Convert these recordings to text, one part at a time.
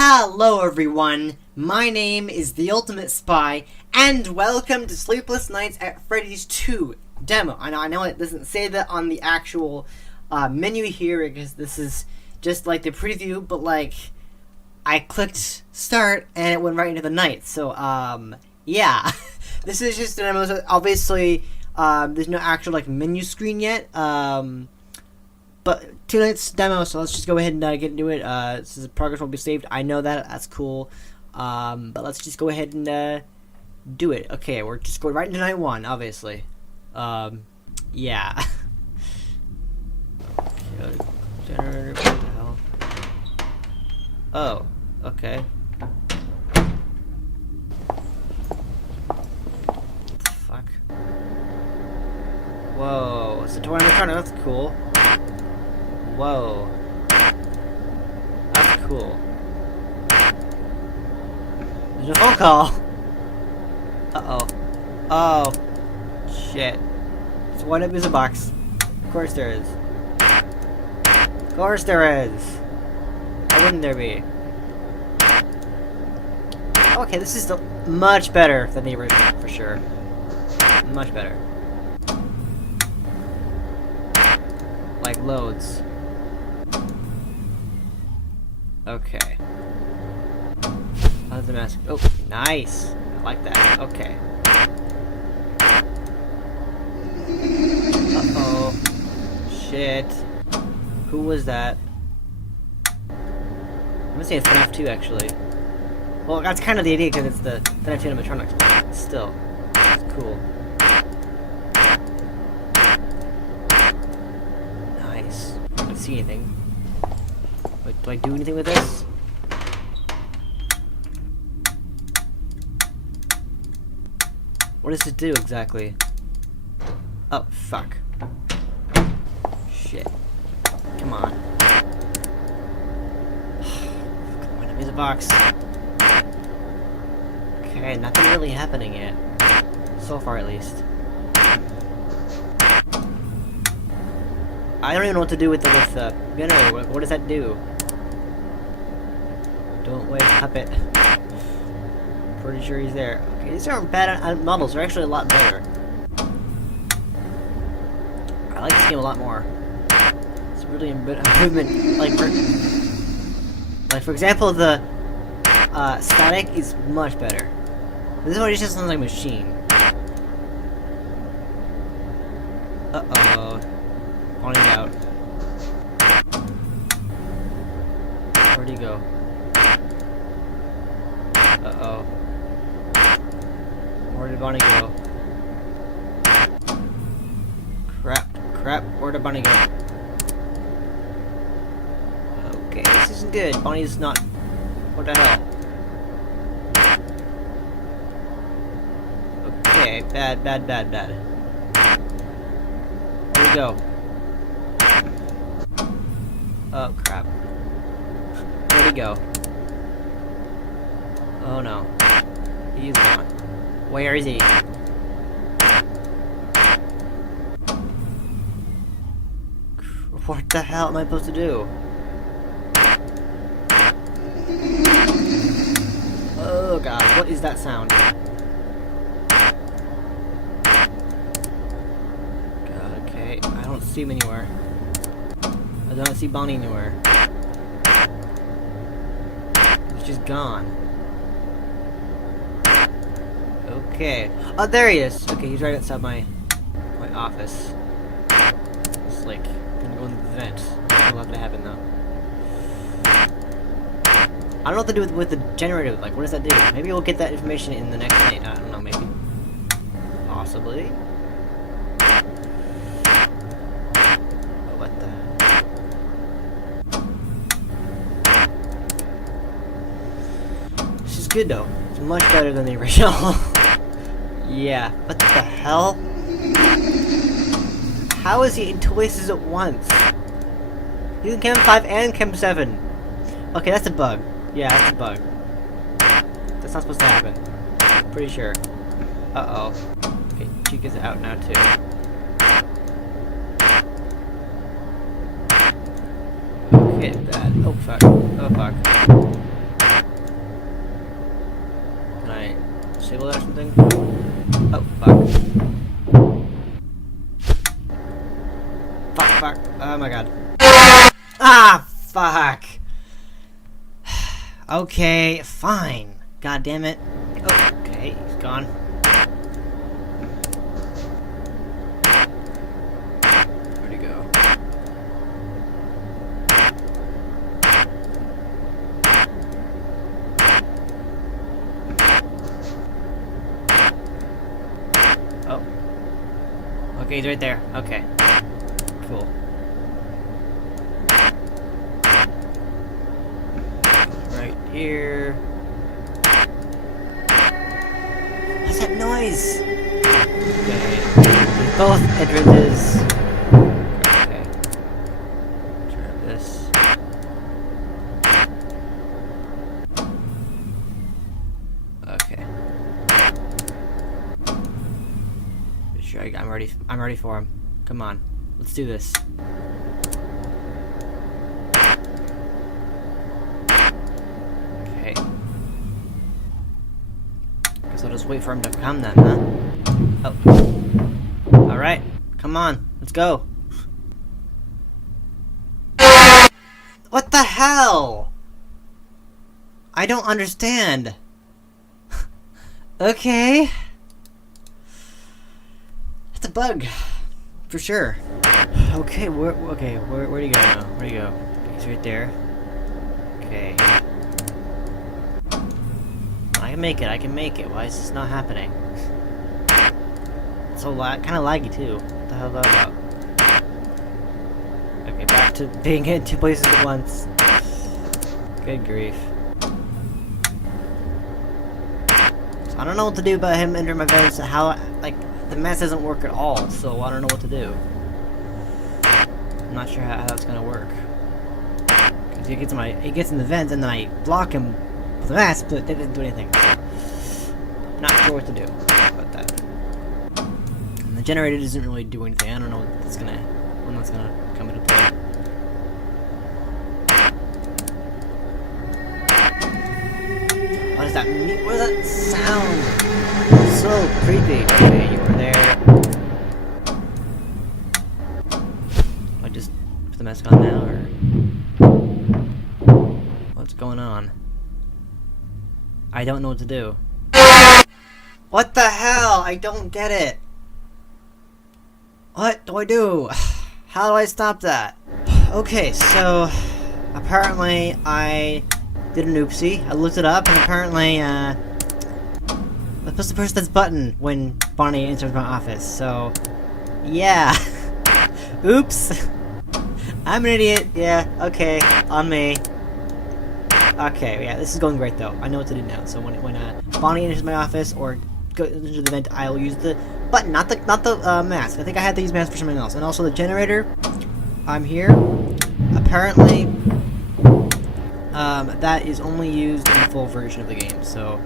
Hello everyone, my name is the Ultimate Spy, and welcome to Sleepless Nights at Freddy's 2 demo. I know it doesn't say that on the actual menu here, because this is just like the preview, but like, I clicked start and it went right into the night, so yeah. This is just a demo, so obviously there's no actual like menu screen yet, but 2 minutes demo, so let's just go ahead and get into it. This is progress will be saved. I know that's cool. But let's just go ahead and do it. Okay, we're just going right into night 1, obviously. Yeah. Generator, what the hell? Oh, okay. What the fuck? Whoa, it's a door in the corner, that's cool. Whoa. That's cool. There's a phone call! Uh-oh. Oh. Shit. So one of them is a box. Of course there is. Of course there is! Why wouldn't there be? Okay, this is much better than the original, for sure. Much better. Like, loads. Okay. How's the mask? Oh, nice! I like that. Okay. Uh-oh. Shit. Who was that? I'm gonna say it's FNaF 2, actually. Well, that's kind of the idea, because it's the FNaF 2 animatronics, but still. It's cool. Nice. I don't see anything. Wait, do I do anything with this? What does it do exactly? Oh, fuck. Shit. Come on. Come on, music box. Okay, nothing really happening yet. So far, at least. I don't even know what to do with the generator. What does that do? Don't wait, puppet. Pretty sure he's there. Okay, these aren't bad models. They're actually a lot better. I like this game a lot more. It's really improvement. Like for example, the static is much better. This one just sounds like a machine. Uh-oh. Pointing out. Where'd he go? Uh-oh. Where did Bonnie go? Crap, where did Bonnie go? Okay, this isn't good. Bonnie's not... What the hell? Okay, bad. Where'd he go? Oh, crap. Where'd he go? Oh no. He's gone. Where is he? What the hell am I supposed to do? Oh god, what is that sound? God, okay. I don't see him anywhere. I don't see Bonnie anywhere. He's just gone. Okay. Oh, there he is. Okay, he's right outside my office. It's like gonna go in the vent. It'll have to happen though. I don't know what to do with the generator. Like, what does that do? Maybe we'll get that information in the next night. I don't know. Maybe. Possibly. What the? This is good though. It's much better than the original. Yeah. What the hell? How is he in 2 places at once? He's in Chem 5 and Chem 7. Okay, that's a bug. Yeah, that's a bug. That's not supposed to happen. Pretty sure. Uh-oh. Okay, Chica's out now too. Okay, bad. Oh fuck. Oh fuck. disable that or something? Oh, fuck. Fuck. Oh my god. Ah, fuck. Okay, fine. God damn it. Oh, okay, he's gone. Where'd he go? Oh. Okay, he's right there. Okay. Cool. Right here. What's that noise? Okay. Both entrances. Okay. Turn this. Okay. Sure, I'm ready for him. Come on. Let's do this. Okay. Guess I'll just wait for him to come then, huh? Oh. Alright. Come on. Let's go. What the hell? I don't understand. Okay. That's a bug. For sure. Okay, where'd he go now? Where'd he go? Okay, he's right there. Okay. I can make it. Why is this not happening? It's so kind of laggy too. What the hell is that about? Okay, back to being in two places at once. Good grief. So I don't know what to do about him entering my bed. So how, like, the mask doesn't work at all, so I don't know what to do. I'm not sure how that's gonna work. Cause he gets in the vents and then I block him with the mask, but they didn't do anything. Not sure what to do about that. And the generator doesn't really do anything. I don't know when that's gonna come into play. What does that mean? What does that sound? So creepy. Okay, you were there. I just put the mask on now, or what's going on? I don't know what to do. What the hell? I don't get it. What do I do? How do I stop that? Okay, so apparently I did an oopsie. I looked it up, and apparently I'm supposed to push this button when Bonnie enters my office. So yeah. Oops. I'm an idiot. Yeah. Okay. On me. Okay. Yeah. This is going great though. I know what to do now. So when Bonnie enters my office or goes into the vent, I will use the button, not the mask. I think I had to use mask for something else. And also the generator. I'm here. Apparently, that is only used in the full version of the game. So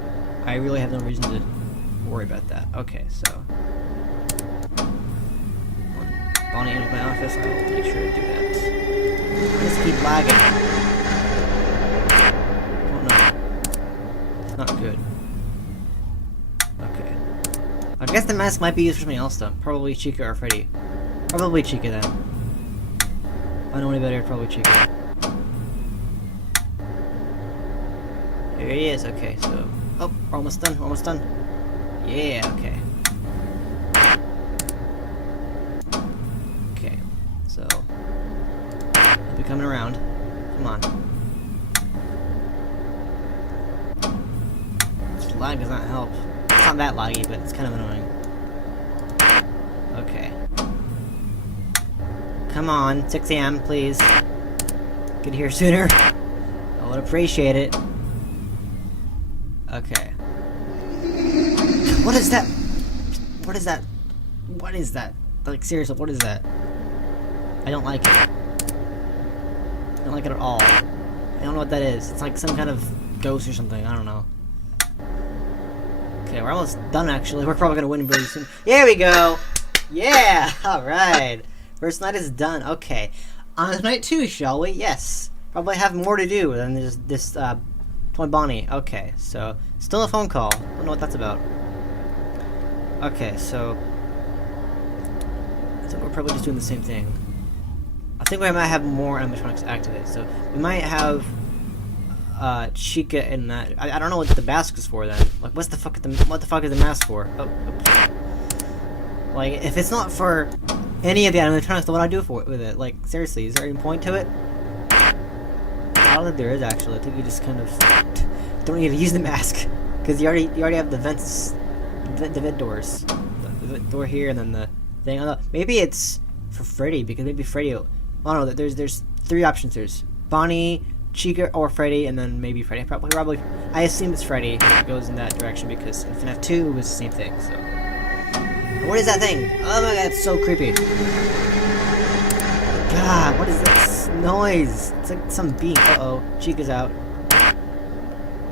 I really have no reason to worry about that. Okay. So when Bonnie enters my office, I will make sure to do that. I just keep lagging. Oh no. It's not good. Okay. I guess the mask might be used for something else though. Probably Chica or Freddy. Probably Chica then. I know any better, probably Chica. Here he is, okay, so... Oh, we're almost done, we're almost done. Yeah, okay. Okay, so... He'll be coming around. Come on. This lag does not help. It's not that laggy, but it's kind of annoying. Okay. Come on, 6 AM, please. Get here sooner. I would appreciate it. Okay. What is that? What is that? What is that? Like, seriously, what is that? I don't like it. I don't like it at all. I don't know what that is. It's like some kind of ghost or something. I don't know. Okay, we're almost done, actually. We're probably gonna win really soon. Here we go! Yeah! Alright. First night is done. Okay. On to night 2, shall we? Yes. Probably have more to do than this Toy Bonnie. Okay, so still a phone call. Don't know what that's about. Okay, so I think we're probably just doing the same thing. I think we might have more animatronics activated. So we might have Chica in that. I don't know what the mask is for then. Like, what the fuck is the mask for? Oh, oops. Like, if it's not for any of the animatronics, then what do I do with it? Like, seriously, is there any point to it? I don't think there is actually. I think you just kind of don't need to use the mask because you already have the vents, the vent doors, the door here and then the thing. I don't know. Maybe it's for Freddy because maybe Freddy. I don't know. There's 3 options. There's Bonnie, Chica, or Freddy, and then maybe Freddy. Probably. I assume it's Freddy. It goes in that direction because in FNaF 2 was the same thing. So, what is that thing? Oh my god, it's so creepy. God, what is this noise? It's like some being. Uh-oh. Chica's out.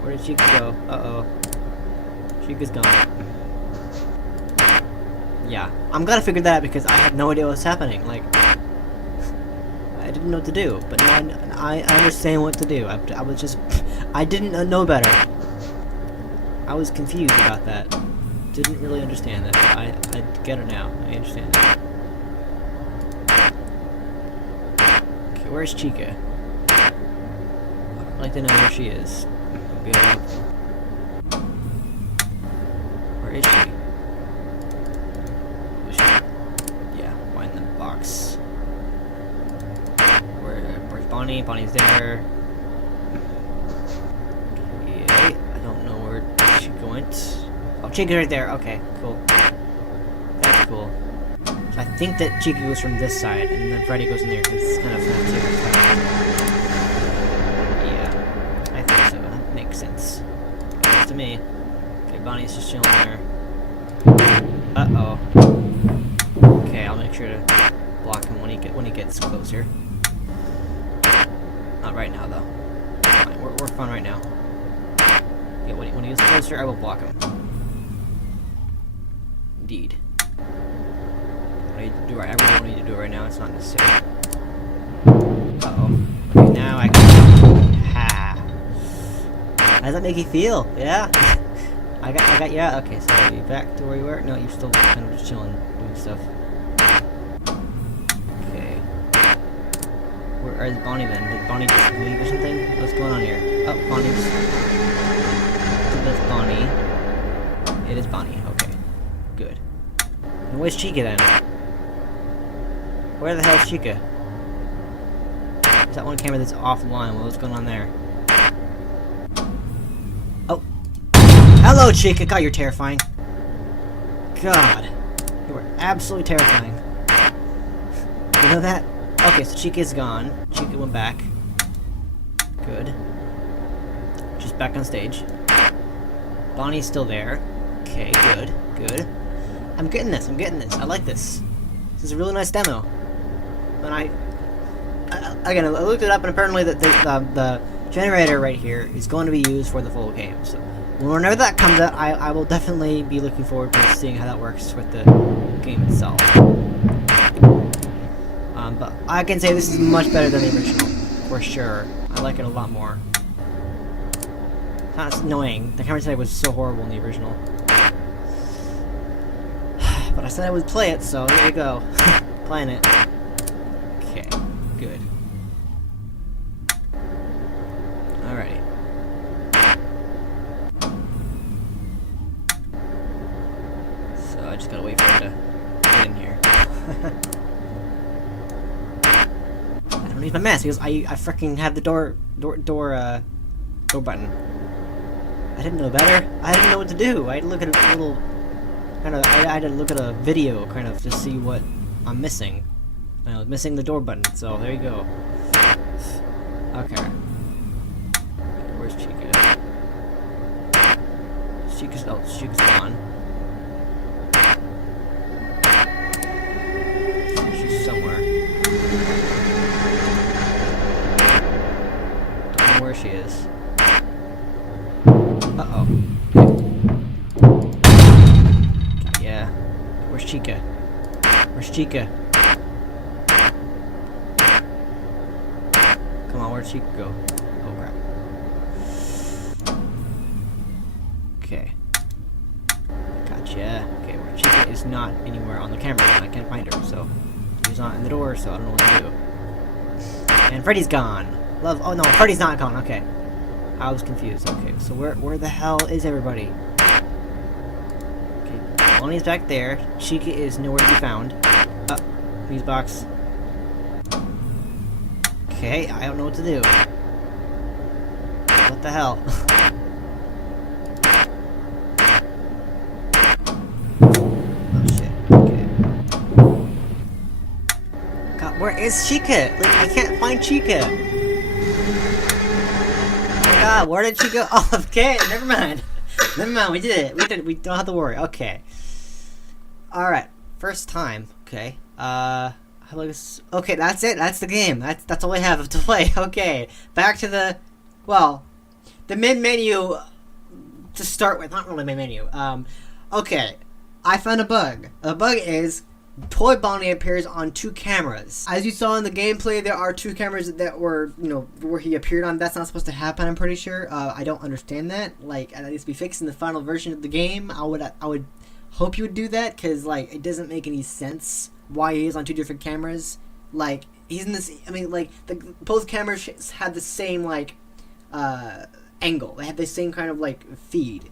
Where did Chica go? Uh-oh. Chica's gone. Yeah. I'm gonna figure that out because I had no idea what was happening. Like, I didn't know what to do. But now I understand what to do. I was just... I didn't know better. I was confused about that. Didn't really understand that. I get it now. I understand it. Where's Chica? I'd like to know where she is. Good. Where is she? Yeah, behind the box. Where's Bonnie? Bonnie's there. Okay, I don't know where she went. Oh, Chica's right there. Okay, cool. That's cool. So I think that Chica goes from this side, and then Freddy goes in there, because it's kind of fun too. Yeah, I think so. That makes sense. Makes to me. Okay, Bonnie's just chilling there. Uh-oh. Okay, I'll make sure to block him when he gets closer. Not right now, though. Fine, we're fine right now. Yeah, when he gets closer, I will block him. Indeed. I really need to do it right now. It's not necessary. Uh-oh. Okay, now I can... Ha! How does that make you feel? Yeah? I got yeah. Okay, so are you back to where you were? No, you're still kind of just chilling, doing stuff. Okay. Where is Bonnie then? Did Bonnie just leave or something? What's going on here? Oh, Bonnie's... So that's Bonnie. It is Bonnie. Okay. Good. And where's Chica then? Where the hell is Chica? There's that one camera that's offline. What's going on there? Oh. Hello, Chica! God, you're terrifying. God. You were absolutely terrifying. You know that? Okay, so Chica's gone. Chica went back. Good. She's back on stage. Bonnie's still there. Okay, good. Good. I'm getting this. I like this. This is a really nice demo. And again, I looked it up, and apparently the generator right here is going to be used for the full game. So whenever that comes out, I will definitely be looking forward to seeing how that works with the game itself. But I can say this is much better than the original, for sure. I like it a lot more. It's annoying. The camera today was so horrible in the original. But I said I would play it, so here you go. Playing it. Okay, good. Alrighty. So I just gotta wait for him to get in here. I don't need my mask because I freaking have the door button. I didn't know better. I didn't know what to do. I had to look at a little I had to look at a video kind of to see what I'm missing. I was missing the door button, so there you go. Okay. Where's Chica? Chica's gone. She's somewhere. Don't know where she is. Uh-oh. Yeah. Where's Chica? Where's Chica? Come on, where'd Chica go? Oh crap. Okay. Gotcha. Okay, where Chica is not anywhere on the camera, and I can't find her, so she's not in the door, so I don't know what to do. And Freddy's gone. Oh no, Freddy's not gone. Okay, I was confused. Okay, so where the hell is everybody? Okay, Bonnie's back there. Chica is nowhere to be found. Fuse box. Okay, I don't know what to do. What the hell? Oh shit. Okay. God, where is Chica? Like, I can't find Chica. Oh my god, where did she go? Oh, okay, never mind. Never mind, we did it. We did it. We don't have to worry. Okay. Alright, first time. Okay. Okay, that's it. That's the game. That's all I have to play. Okay, back to the main menu to start with. Not really main menu. Okay, I found a bug. The bug is Toy Bonnie appears on 2 cameras. As you saw in the gameplay, there are 2 cameras that were, where he appeared on. That's not supposed to happen, I'm pretty sure. I don't understand that. Like, it needs to be fixed in the final version of the game. I would hope you would do that, because, like, it doesn't make any sense why he is on 2 different cameras. Like, he's in this, I mean, like, both cameras have the same, like, angle. They have the same kind of, like, feed.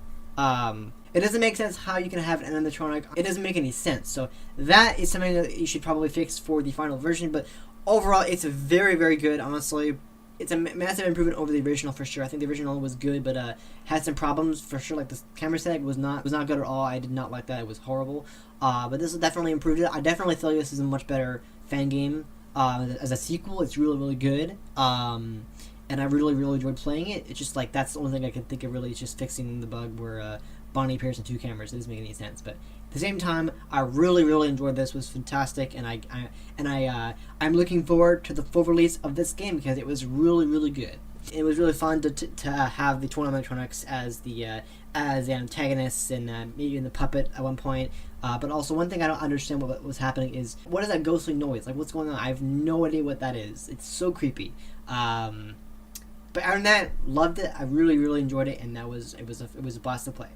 It doesn't make sense how you can have an animatronic. It doesn't make any sense. So that is something that you should probably fix for the final version. But overall, it's very, very good, honestly. It's a massive improvement over the original for sure. I think the original was good, but had some problems for sure. Like the camera setting was not good at all. I did not like that. It was horrible. But this definitely improved it. I definitely feel like this is a much better fan game. As a sequel, it's really, really good. And I really, really enjoyed playing it. It's just like that's the only thing I can think of really is just fixing the bug where Bonnie appears on 2 cameras. It doesn't make any sense. But at the same time, I really, really enjoyed this. It was fantastic, and I'm looking forward to the full release of this game because it was really, really good. It was really fun to have the twin animatronics as the antagonists and maybe even the puppet at one point. But also one thing I don't understand what was happening is what is that ghostly noise? Like what's going on? I have no idea what that is. It's so creepy. But other than that, loved it. I really, really enjoyed it, and it was a blast to play.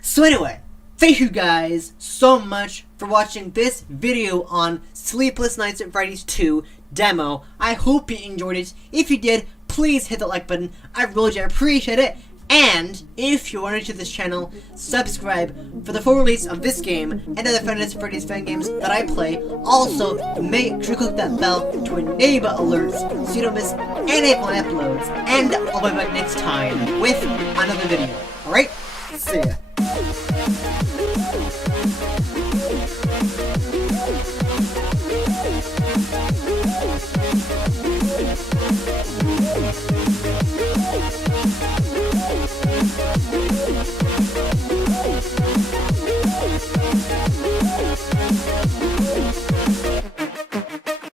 So anyway, thank you guys so much for watching this video on Sleepless Nights at Freddy's 2 demo. I hope you enjoyed it. If you did, please hit the like button. I really do appreciate it. And if you're new to this channel, subscribe for the full release of this game and other FNaF Freddy's fan games that I play. Also, make sure to click that bell to enable alerts so you don't miss any of my uploads. And I'll be back next time with another video. Alright? See ya.